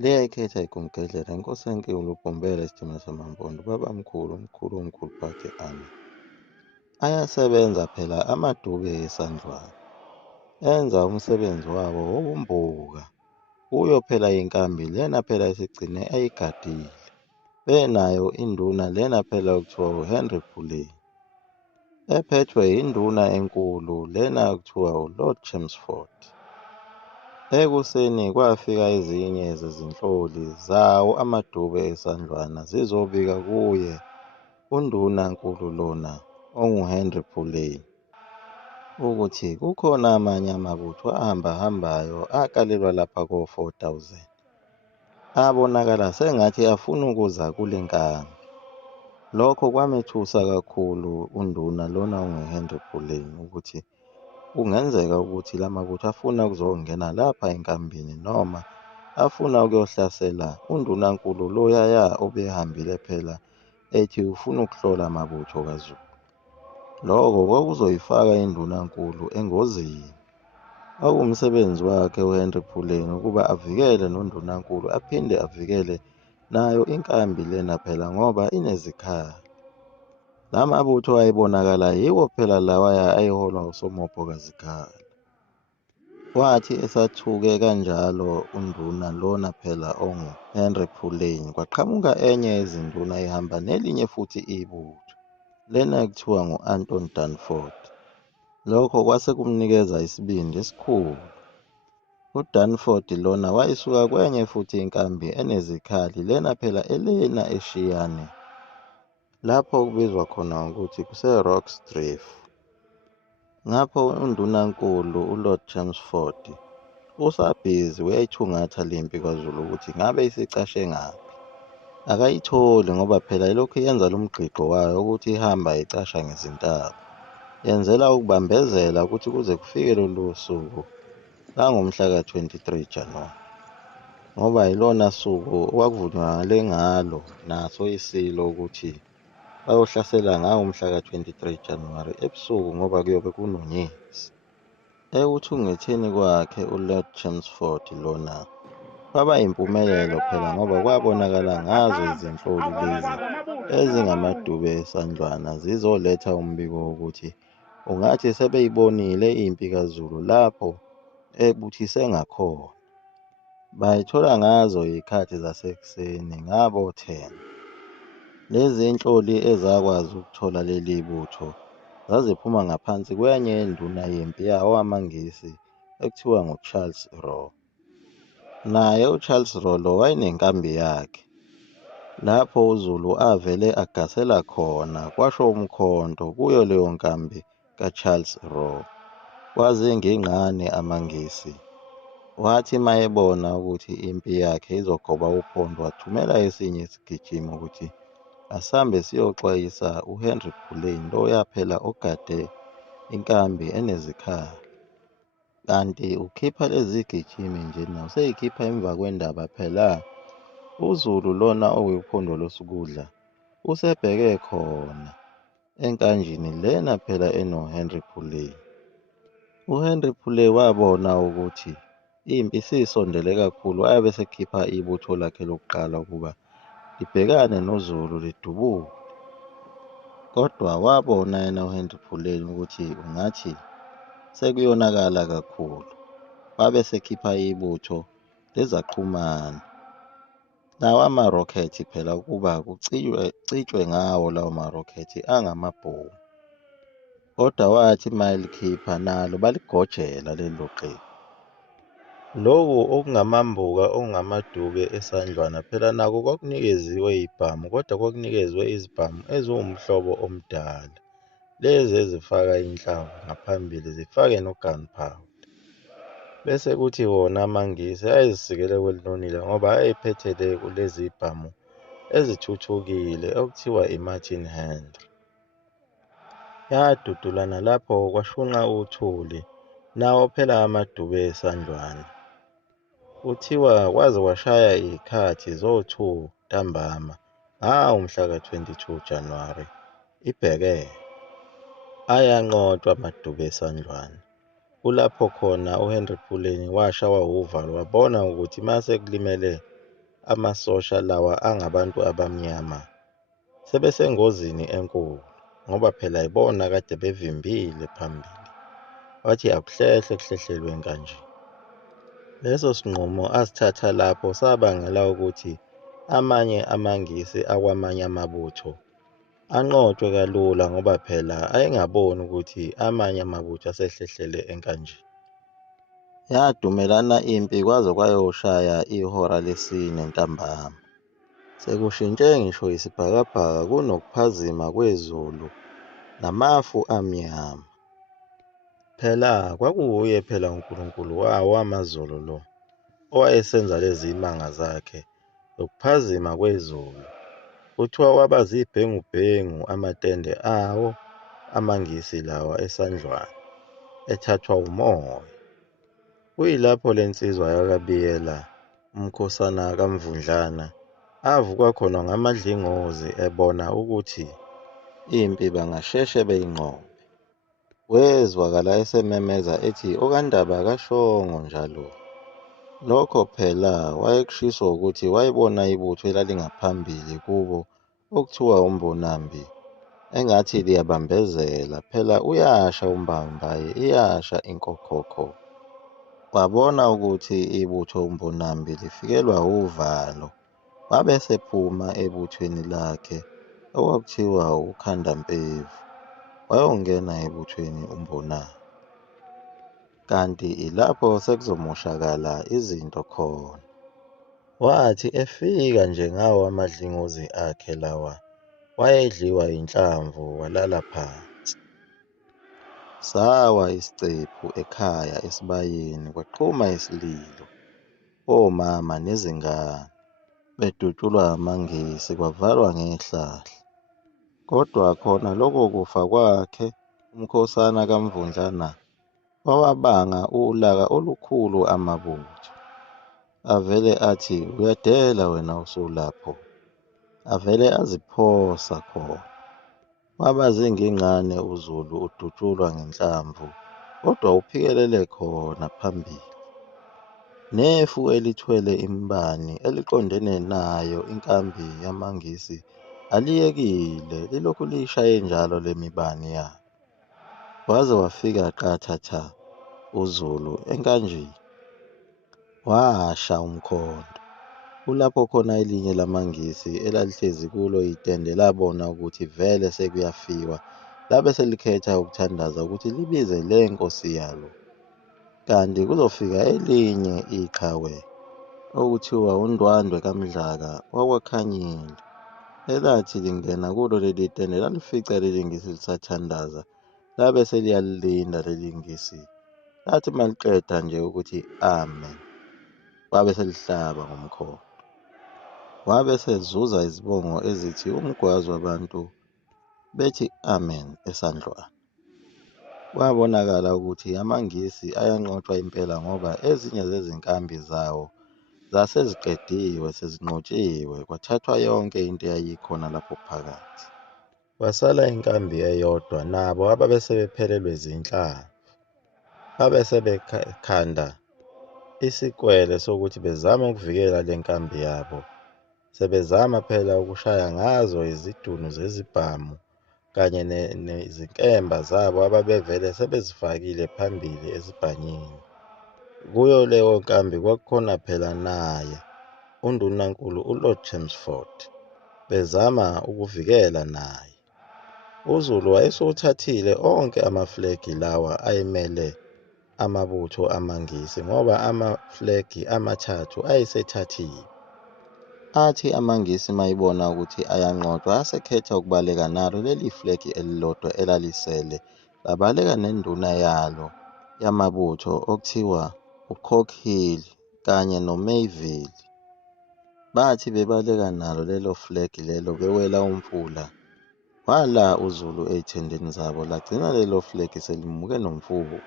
Liyayikhetha igumgedlela inkosi enkulu uBombela isidima samampondo babamkhulu umkhulu womkhulu Party Army. Ayasebenza phela amaduke esandlwana. Enza umsebenzi wabo wobumbuka. Kuyo phela inkambi lena phela isigcine ayigadile. Benayo induna lena phela okuthiwa uHenry Pule. Ephethwe induna enkulu lena okuthiwa uLord Chelmsford. Ekuseni kwafika ezinye zezinhloli zawo amadube esandlwana zizobika kuye unduna nkulu lona onguHenry Pule ukuthi kukhona amanye amabutho ahambahambayo akalelwa lapha ko-4,000 abonakala sengathi afuna ukuza kule nkambi. Lokho kwamethusa kakhulu unduna lona onguHenry Pule ukuthi kungenzeka ukuthi la mabutho afuna ukuzongena lapha enkambini noma afuna ukuyohlasela undunankulu loyaya obehambile phela ethi ufuna ukuhlola amabutho kaZulu. Lokho kwakuzoyifaka indunankulu engozini. Akuwumsebenzi wakhe uHenry Pule ukuba avikele nondunankulu aphinde avikele nayo inkambi lena phela ngoba inezikhali. La mabutho ayebonakala yiwo phela lawaya ayeholwa usomopho kaZikhala. Wathi esathuke kanjalo unduna lona phela onguHenry Pule kwaqhamuka enye yezinduna ihamba nelinye futhi ibutho lena kuthiwa ngu-Anton Danford. Lokho kwase kumnikeza isibindi esikhulu. UDanford lona wayisuka kwenye futhi inkambi enezikhali lena phela elena eshiyane lapho kubizwa khona ukuthi kuse-Roxdrift. Ngapho undunankulu uLord Chelmsford usabhizi uyayithungatha lempi kwaZulu ukuthi ngabe isicashe ngaphi. Akayitholi ngoba phela ilokhu yenza lo mgqiqo wayo ukuthi ihamba icasha ngezintaba. Yenzela ukubambezela ukuthi kuze kufike lolu suku langomhla ka-23 Januwari. Ngoba yilona suku okwakuvunyelwane ngalo naso isilo ukuthi bayohlasela ngawo umhla ka-23 Januwari ebusuku ngoba kuyobe kunonyezi. Ekuthungetheni kwakhe uLord Chelmsford lona kwaba impumelelo phela ngoba kwabonakala ngazo izinhloli lezi ezingamaDube esandlwana zizoletha umbiko wokuthi ungathi sebeyibonile impi kaZulu lapho ebuthise ngakhona. Bayithola ngazo izikhathi zasekuseni ngabo 10. Lezi inhloli ezakwazi ukuthola leli butho zaziphuma ngaphansi kwenye induna yempi yawo amangisi ekuthiwa nguCharles Rowe. Naye uCharles Rowe lo wayenenkambi yakhe. Lapho uZulu avele agasela khona kwasho umkhonto kuyo leyo nkambi kaCharles Rowe. Kwazingengqane amangisi. Wathi mayebona ukuthi impi yakhe izogoba uphondo wathumela esinye isigijimi ukuthi asambe siyoxwayisa uHenry Pule loya phela ogade inkambi enezikhali. Kanti ukhipha lezi gijimi nje nawo seyikhipha emva kwendaba phela uZulu lona okuyiphondo losukudla usebheke khona enkanjini lena phela enoHenry Pule. uHenry Pule wabona ukuthi impi sisondele kakhulu ayabe sekhipha ibutho lakhe lokuqala ukuba libhekane noZulu lidubule. Kodwa wabona yena uHenry Pule ukuthi ungathi sekuyonakala kakhulu. Wabe sekhipha ibutho lezaqhumana. Lawa amarokhethi phela ukuba kucitshwe ngawo lawo marokhethi angamabhomu. Kodwa wathi mayelikhipha nalo baligojela lelo qembu. Loku okungamambuka okungamaduke esandlwana phela nako kwakunikeziwe ibhamu kodwa kwakunikezwe izibhamu eziwumhlobo omdala. Lezi ezifaka inhlamvu ngaphambili zifake no-gunpowder. Bese kuthi wona amangisi ayezisikele kwelinonile ngoba ayephethe kulezi ibhamu ezithuthukile okuthiwa i-Martin hand. Yadudulana lapho kwashunqa uthuli nawo phela amadube esandlwana. Kuthiwa kwaze kwashaya izikhathi zo-2 ntambama umhla ka-22 Januwari ibheke ayanqotshwa amadube esandlwana. Kulapho khona uHenry Pule washawa uvalo wabona ukuthi mase kulimele amasosha lawa angabantu abamnyama sebesengozini enkulu ngoba phela ibona kade bevimbile phambili. Wathi akuhlehle kuhlehlelwe kanje. Leso sinqumo asithatha lapho sabangela ukuthi amanye amangisi akwamanye amabutho anqotshwe kalula ngoba phela ayengaboni ukuthi amanye amabutho asehlehlele enkanje. Yadumelana impi kwaze kwayoshaya ihora lesine ntambama. Sekushintshe ngisho isibhakabhaka kunokuphazima kwezulu namafu amnyama. Phela kwakuwuye phela uNkulunkulu wawo amazulu lo owayesenza lezi imanga zakhe zokuphazima kwezulu. Kuthiwa waba zibhengubhengu amatende awo amangisi lawa esandlwana ethathwa umoya. Kuyilapho le nsizwa yakabiyela umkhosana kaMvundlana avuka khona ngamadlingozi ebona ukuthi impi bangasheshe beyinqobe. Wezwakala esememeza ethi okandaba kashongo njalo. Lokho phela wayekushiso ukuthi wayebona ibutho elalingaphambili kubo okuthiwa umbonambi engathi liyabambezela, phela uyasha umbambaye, iyasha inkokhokho. Wabona ukuthi ibutho umbonambi lifikelwa uvalo, wabe sephuma ebuthweni lakhe okwakuthiwa ukhandampevu, wayongena ebuthweni umbonambi. Kanti ilapho sekuzomoshakala izinto khona. Wathi efika nje ngawo amadlingozi akhe lawa, wayedliwa inhlamvu walala phansi. Sawa isicephu ekhaya esibayeni kwaqhuma isililo. Omama nezingane bedutshulwa amangisi kwavalwa ngehlahla. Kodwa khona lokho kufa kwakhe umkhosana kaMvundlana wawabanga ulaka olukhulu amabutho. Avele athi uyadela wena usulapho. Avele aziphosa khona. Waba zingingane uZulu udutshulwa ngenhlamvu, kodwa uphikelele khona phambili. Nefu elithwele imbani eliqondene nayo inkambi yamangisi aliyekile lilokhu lishaye njalo lemibani yabo. Waze wafika qathatha uZulu enkanjini. Washa umkhonto. Kulapho khona elinye lamangisi elalihlezi kulo itende labona ukuthi vele sekuyafiwa, labe selikhetha ukuthandaza ukuthi libize le nkosi yalo. Kanti kuzofika elinye iqhawe okuthiwa uNdwandwe kaMdlaka wakwaKhanyile, elathi lingena kulo leli tende lalifica leli ngisi lisathandaza, labe seliyalilinda leli ngisi. Lathi maliqeda nje ukuthi amen, wabe selihlaba ngomkhondo. Wabe sezuza izibongo ezithi umgwazi wabantu bethi amen Esandlwana. Kwabonakala ukuthi amangisi ayanqotshwa impela ngoba ezinye zezinkambi zawo zaseziqediwe sezinqotshiwe, kwathathwa yonke into eyayikhona lapho phakathi. Kwasala inkambi eyodwa, nabo ababe sebephelelwe zinhlamvu. Babe sebekhanda isikwele sokuthi bezame ukuvikela le nkambi yabo. Sebezama phela ukushaya ngazo izidunu zezibhamu kanye nezinkemba zabo ababevele sebezifakile phambili ezibhanyini. Kuyo leyo nkambi kwakukhona phela naye uNdunankulu uLord Chelmsford, bezama ukuvikela naye. UZulu wayesewuthathile onke amaflegi lawa ayemele amabutho amangisi ngoba amaflegi amathathu ayesethathiwe. Athi amangisi mayibona ukuthi ayanqotshwa asekhetha ukubaleka nalo leli flegi elilodwa elalisele, labaleka nenduna yalo yamabutho okuthiwa uCockhill kanye noMayville. Bathi bebaleka nalo lelo flegi lelo bewela umfula. Wala uZulu ey'thendeni zabo, lagcina lelo flegi selimuke nomfula,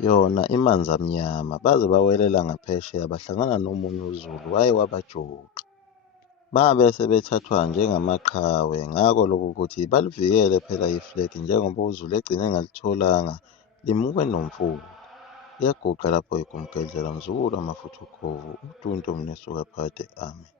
yona imanzi amnyama, baze bawelela ngaphesheya bahlangana nomunye uZulu waye wabajuqa. Babe sebethathwa njengamaqhawe ngako lokho ukuthi balivikele phela iflegi njengoba uZulu egcine engalitholanga limukwe nomfula. Liyaguqa lapho igumgedlela, mzukulu amafutha ukhovu, uDuntu Mnesuka Phade, amen.